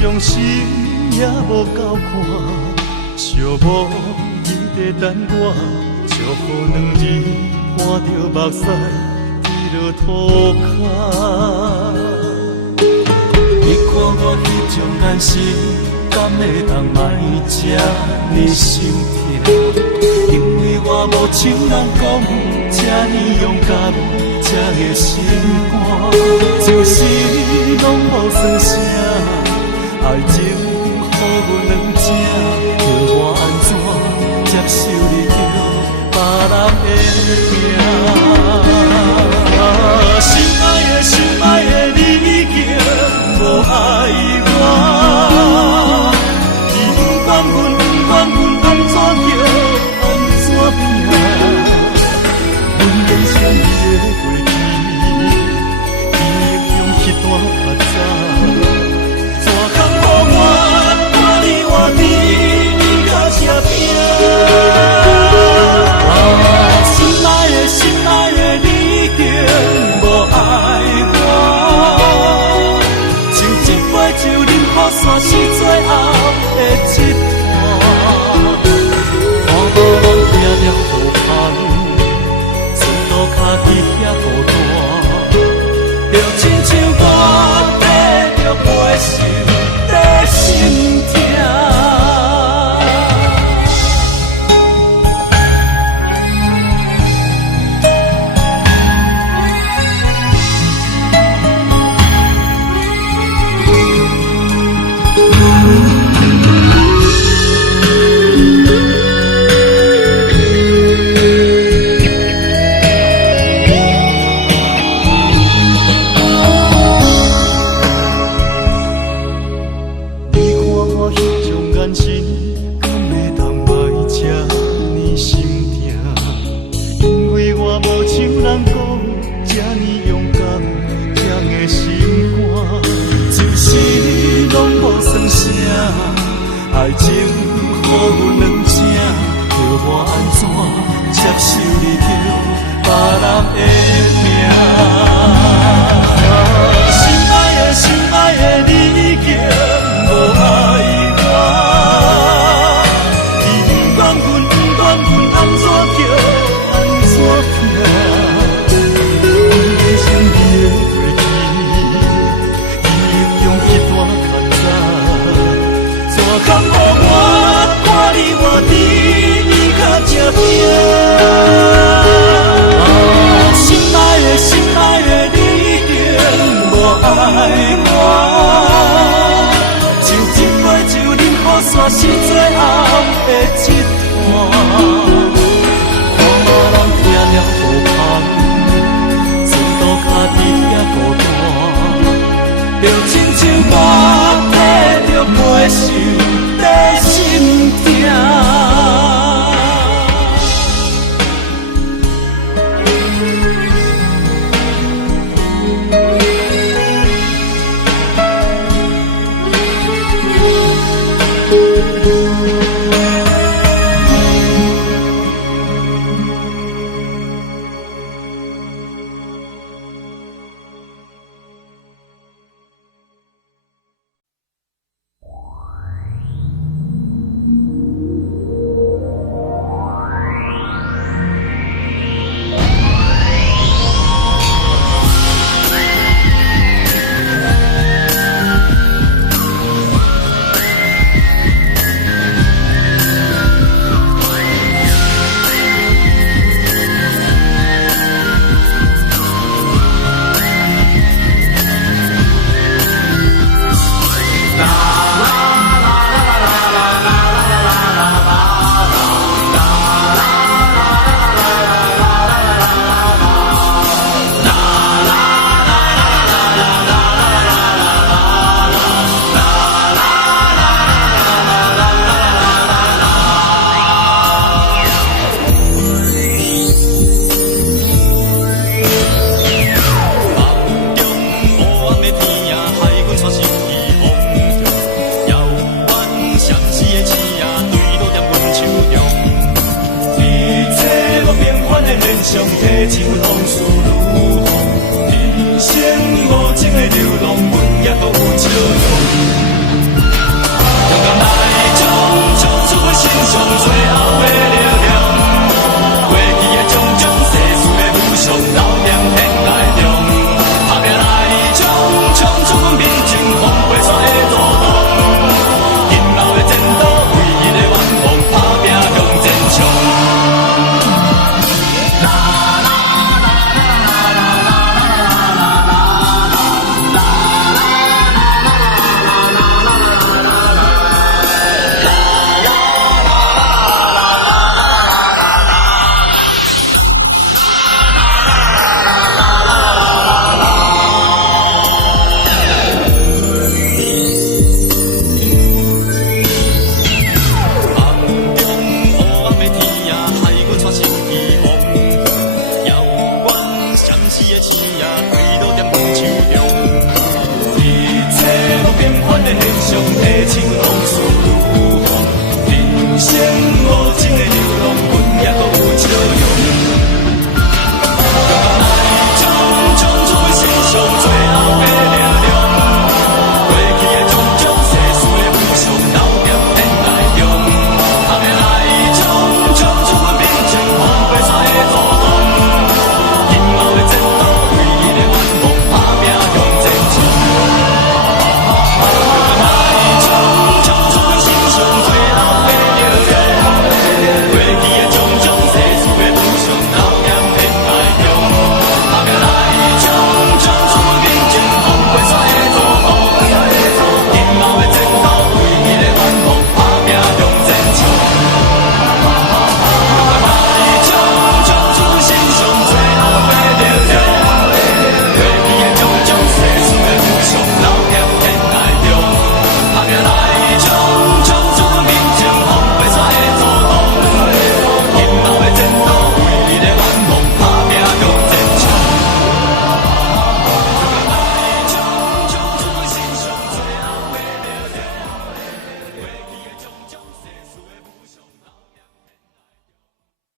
伤心也无够看，寂寞伊在等我，祝福两字伴着目屎滴落涂骹。你看我迄种眼神，敢会当卖这呢心痛？因为我无像人讲这呢勇敢，这个心肝，就是拢无算啥。爱情予阮两者，叫我安怎接受你着别人的命？心爱的心爱的你已经无爱我，你不管阮不管阮安怎叫安怎拼，阮连想你的过去，已用迄段较早。心爱的心爱的你已经无爱我，像一杯酒饮好煞是最后的一盘，看无人听了好香，顺路脚去遐孤单，就亲像我跟着袂受的心痛。爱情予阮两者，叫我安怎接受你着别人的命？心爱的心爱的你已经无爱我，你不管阮不管阮安怎叫安怎拼，阮想你的过去，已用迄段较早。怎予我看你活伫你较正拼？心爱的心爱的你已经无爱我，像一杯酒饮好煞是最后的一盘，看人听了好香，顺路脚伫遐孤单，就亲像我跟着袂受的心痛。上提手往事愈